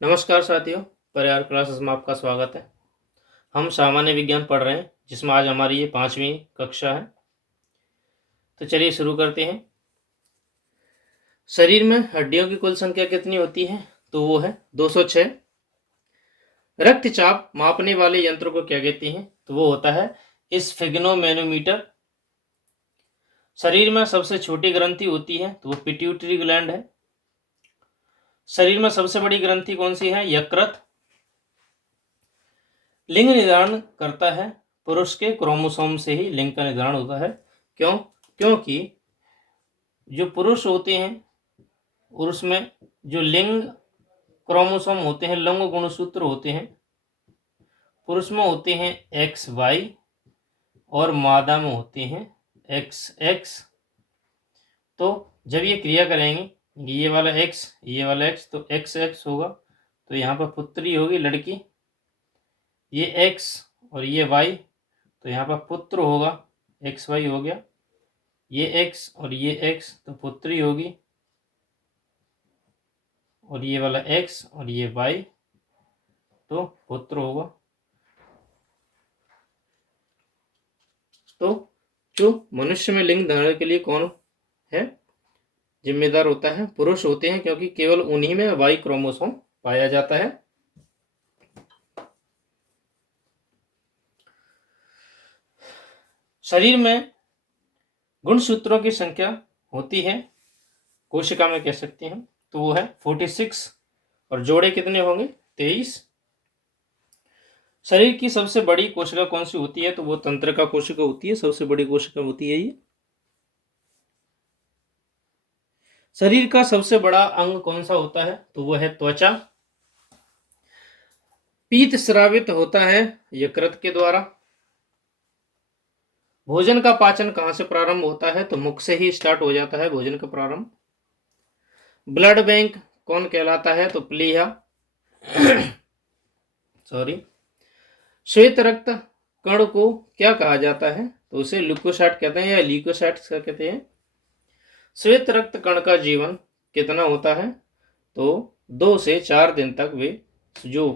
नमस्कार साथियों, परिवार क्लासेस में आपका स्वागत है। हम सामान्य विज्ञान पढ़ रहे हैं, जिसमें आज हमारी ये 5वीं कक्षा है। तो चलिए शुरू करते हैं। शरीर में हड्डियों की कुल संख्या कितनी होती है? तो वो है 206। रक्तचाप मापने वाले यंत्र को क्या कहते हैं? तो वो होता है स्फिग्नोमेनोमीटर। शरीर में सबसे छोटी ग्रंथि होती है तो वो पिट्यूटरी ग्लैंड है। शरीर में सबसे बड़ी ग्रंथि कौन सी है? यकृत। लिंग निर्धारण करता है पुरुष के क्रोमोसोम से ही लिंग का निर्धारण होता है। क्यों? क्योंकि जो पुरुष होते हैं पुरुष में जो लिंग क्रोमोसोम होते हैं, लिंग गुणसूत्र होते हैं, पुरुष में होते हैं XY और मादा में होते हैं XX। तो जब ये क्रिया करेंगे, ये वाला X ये वाला X, तो XX होगा, तो यहाँ पर पुत्री होगी लड़की। ये X और ये Y, तो यहाँ पर पुत्र होगा, XY हो गया। ये X और ये X, तो पुत्री होगी, और ये वाला X और ये Y, तो पुत्र होगा। तो जो मनुष्य में लिंग धारण के लिए कौन है जिम्मेदार होता है? पुरुष होते हैं, क्योंकि केवल उन्हीं में Y क्रोमोसोम पाया जाता है। शरीर में गुणसूत्रों की संख्या होती है कोशिका में, कह सकते हैं, तो वो है 46, और जोड़े कितने होंगे? 23। शरीर की सबसे बड़ी कोशिका कौन सी होती है? तो वो तंत्रिका कोशिका होती है, सबसे बड़ी कोशिका होती है ये। शरीर का सबसे बड़ा अंग कौन सा होता है? तो वो है त्वचा। पीत स्रावित होता है यकृत के द्वारा। भोजन का पाचन कहां से प्रारंभ होता है? तो मुख से ही स्टार्ट हो जाता है भोजन का प्रारंभ। ब्लड बैंक कौन कहलाता है? तो प्लीहा। सॉरी। श्वेत रक्त कण को क्या कहा जाता है? तो उसे ल्यूकोसाइट कहते हैं, या ल्यूकोसाइट कहते हैं। श्वेत रक्त कण का जीवन कितना होता है? तो 2 से 4 दिन तक वे जो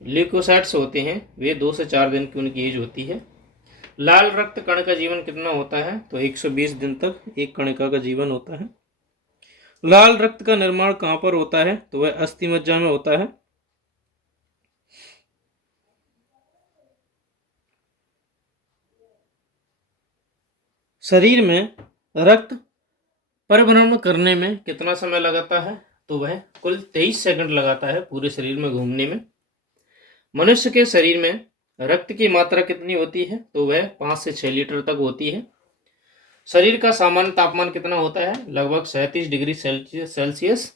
ल्यूकोसाइट्स होते हैं वे 2 से 4 दिन की उनकी एज होती है। लाल रक्त कण का जीवन कितना होता है? तो 120 दिन तक एक कणिका का जीवन होता है। लाल रक्त का निर्माण कहां पर होता है? तो वह अस्थि मज्जा में होता है। शरीर में रक्त परिभ्रमण करने में कितना समय लगाता है? तो वह कुल 23 सेकंड लगाता है पूरे शरीर में घूमने में। मनुष्य के शरीर में रक्त की मात्रा कितनी होती है? तो वह 5 से 6 लीटर तक होती है। शरीर का सामान्य तापमान कितना होता है? लगभग 37 डिग्री सेल्सियस।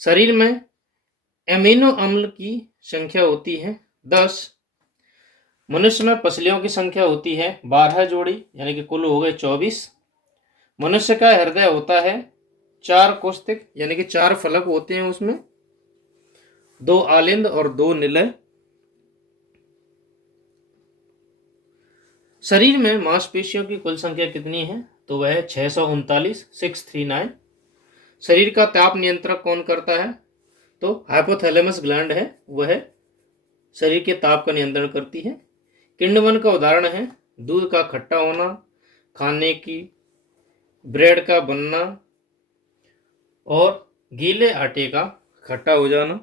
शरीर में एमिनो अम्ल की संख्या होती है 10। मनुष्य में पसलियों की संख्या होती है 12 जोड़ी, यानी कि कुल हो गए 24। मनुष्य का हृदय होता है 4 कोष्ठक, यानी कि 4 फलक होते हैं, उसमें 2 आलिंद और 2 निलय। शरीर में मांसपेशियों की कुल संख्या कितनी है? तो वह 639। शरीर का ताप नियंत्रक कौन करता है? तो हाइपोथैलेमस ग्लैंड है, वह शरीर के ताप का नियंत्रण करती है। किण्वन का उदाहरण है दूध का खट्टा होना, खाने की ब्रेड का बनना, और गीले आटे का खट्टा हो जाना।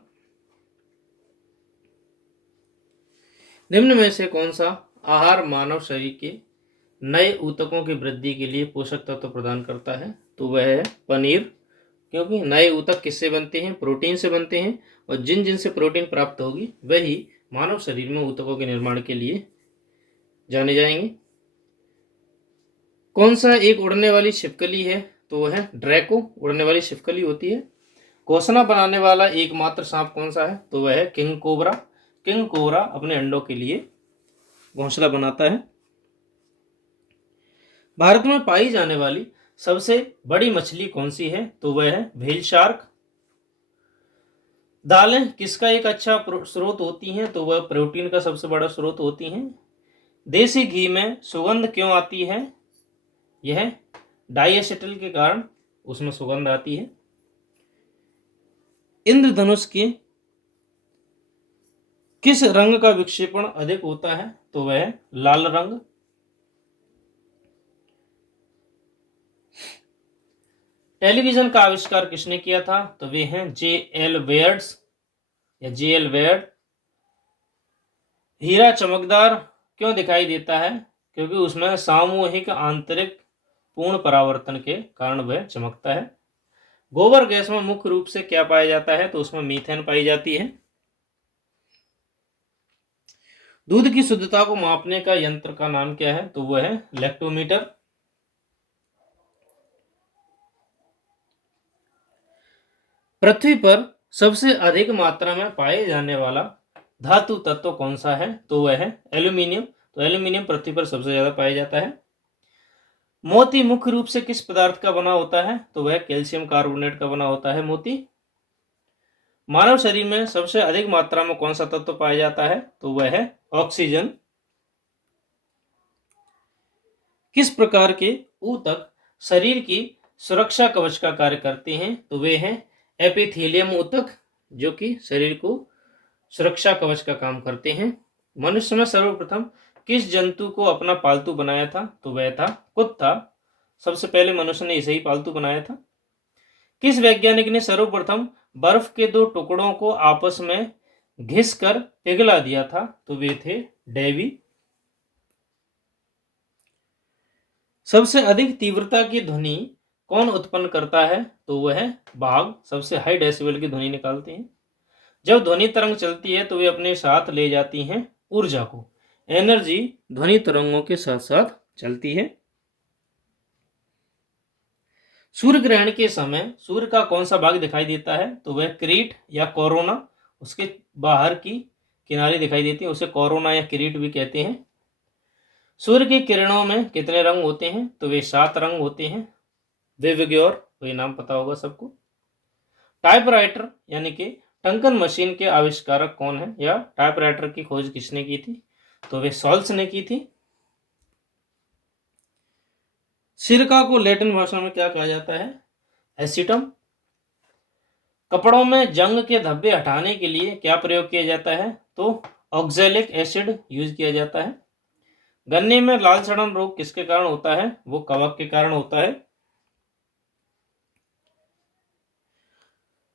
निम्न में से कौन सा आहार मानव शरीर के नए ऊतकों की वृद्धि के लिए पोषक तत्व प्रदान करता है? तो वह है पनीर, क्योंकि नए ऊतक किससे बनते हैं? प्रोटीन से बनते हैं, और जिन जिन से प्रोटीन प्राप्त होगी वही मानव शरीर में ऊतकों के निर्माण के लिए जाने जाएंगे। कौन सा एक उड़ने वाली छिपकली है? तो वह है ड्रैको, उड़ने वाली छिपकली होती है। घोंसला बनाने वाला एकमात्र सांप कौन सा है? तो वह है किंग कोबरा। किंग कोबरा अपने अंडों के लिए घोंसला बनाता है। भारत में पाई जाने वाली सबसे बड़ी मछली कौन सी है? तो वह है व्हेल शार्क। दालें किसका एक अच्छा स्रोत होती हैं? तो वह प्रोटीन का सबसे बड़ा स्रोत होती हैं। देसी घी में सुगंध क्यों आती है? यह डाइएसिटिल के कारण उसमें सुगंध आती है। इंद्रधनुष के किस रंग का विक्षेपण अधिक होता है? तो वह लाल रंग। टेलीविजन का आविष्कार किसने किया था? तो वे हैं जे.एल. वेयर्ड्स या जे.एल. वेयर्ड। हीरा चमकदार क्यों दिखाई देता है? क्योंकि उसमें सामूहिक आंतरिक पूर्ण परावर्तन के कारण वह चमकता है। गोबर गैस में मुख्य रूप से क्या पाया जाता है? तो उसमें मीथेन पाई जाती है। दूध की शुद्धता को मापने का यंत्र का नाम क्या है? तो वह है लैक्टोमीटर। पृथ्वी पर सबसे अधिक मात्रा में पाए जाने वाला धातु तत्व कौन सा है? तो वह है एल्यूमिनियम। तो एल्यूमिनियम पृथ्वी पर सबसे ज्यादा पाया जाता है। मोती मुख्य रूप से किस पदार्थ का बना होता है? तो वह कैल्शियम कार्बोनेट का बना होता है मोती। मानव शरीर में सबसे अधिक मात्रा में कौन सा तत्व पाया जाता है? तो वह है ऑक्सीजन। किस प्रकार के ऊतक शरीर की सुरक्षा कवच का कार्य करते हैं? तो वे हैं एपिथेलियम ऊतक, जो कि शरीर को सुरक्षा कवच का काम करते हैं। मनुष्य में सर्वप्रथम किस जंतु को अपना पालतू बनाया था? तो वह था कुत्ता। सबसे पहले मनुष्य ने इसे ही पालतू बनाया था। किस वैज्ञानिक ने सर्वप्रथम बर्फ के दो टुकड़ों को आपस में घिसकर पिघला दिया था? तो वे थे डेवी। सबसे अधिक तीव्रता की ध्वनि कौन उत्पन्न करता है? तो वह है बाघ। सबसे हाई डेसिबल की ध्वनि निकालते हैं। जब ध्वनि तरंग चलती है तो वे अपने साथ ले जाती हैं ऊर्जा को। एनर्जी ध्वनि तरंगों के साथ साथ चलती है। सूर्य ग्रहण के समय सूर्य का कौन सा भाग दिखाई देता है? तो वह क्रीट या कोरोना, उसके बाहर की किनारे दिखाई देती है, उसे कोरोना या क्रीट भी कहते हैं। सूर्य की किरणों में कितने रंग होते हैं? तो वे 7 रंग होते हैं। विवग्योर, वही नाम पता होगा सबको। टाइपराइटर यानी कि टंकन मशीन के आविष्कारक कौन है, या टाइपराइटर की खोज किसने की थी? तो वे सॉल्स ने की थी। सिरका को लैटिन भाषा में क्या कहा जाता है? एसिटम। कपड़ों में जंग के धब्बे हटाने के लिए क्या प्रयोग किया जाता है? तो ऑक्सैलिक एसिड यूज किया जाता है। गन्ने में लाल सड़न रोग किसके कारण होता है? वो कवक के कारण होता है।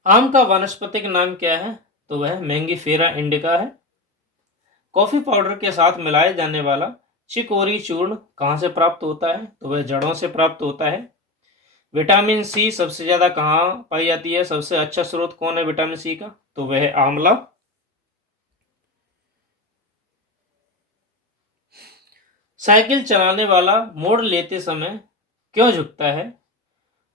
आम का वानस्पतिक नाम क्या है? तो वह मैंगीफेरा इंडिका है। कॉफी पाउडर के साथ मिलाए जाने वाला चिकोरी चूर्ण कहाँ से प्राप्त होता है? तो वह जड़ों से प्राप्त होता है। विटामिन सी सबसे ज्यादा कहाँ पाई जाती है? सबसे अच्छा स्रोत कौन है विटामिन सी का? तो वह है आंवला। साइकिल चलाने वाला मोड़ लेते समय क्यों झुकता है?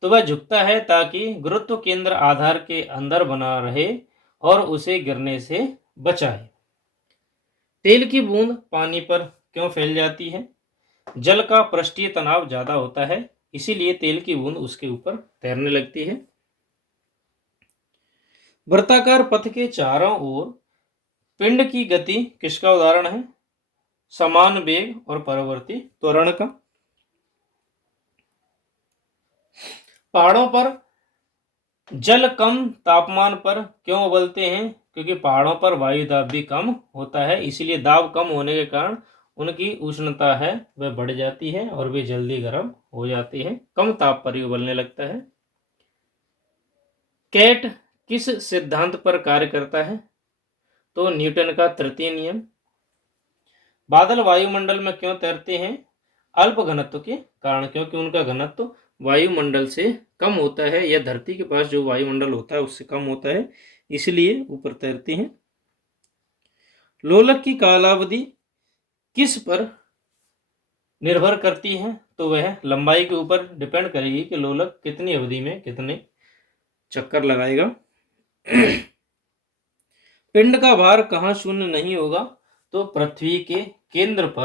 तो वह झुकता है ताकि गुरुत्व केंद्र आधार के अंदर बना रहे और उसे गिरने से बचाए। तेल की बूंद पानी पर क्यों फैल जाती है? जल का पृष्ठीय तनाव ज्यादा होता है, इसीलिए तेल की बूंद उसके ऊपर तैरने लगती है। वृत्ताकार पथ के चारों ओर पिंड की गति किसका उदाहरण है? समान वेग और परवर्ती त्वरण का। पहाड़ों पर जल कम तापमान पर क्यों उबलते हैं? क्योंकि पहाड़ों पर वायु दाब भी कम होता है, इसीलिए दाब कम होने के कारण उनकी उष्णता है वह बढ़ जाती है और वे जल्दी गर्म हो जाते हैं। कम ताप पर ही उबलने लगता है। कैट किस सिद्धांत पर कार्य करता है? तो न्यूटन का तृतीय नियम। बादल वायुमंडल में क्यों तैरते हैं? अल्प घनत्व के कारण, क्योंकि उनका घनत्व वायुमंडल से कम होता है, या धरती के पास जो वायुमंडल होता है उससे कम होता है, इसलिए ऊपर तैरते हैं। लोलक की कालावधि किस पर निर्भर करती है? तो वह लंबाई के ऊपर डिपेंड करेगी कि लोलक कितनी अवधि में कितने चक्कर लगाएगा। पिंड का भार कहाँ शून्य नहीं होगा? तो पृथ्वी के केंद्र पर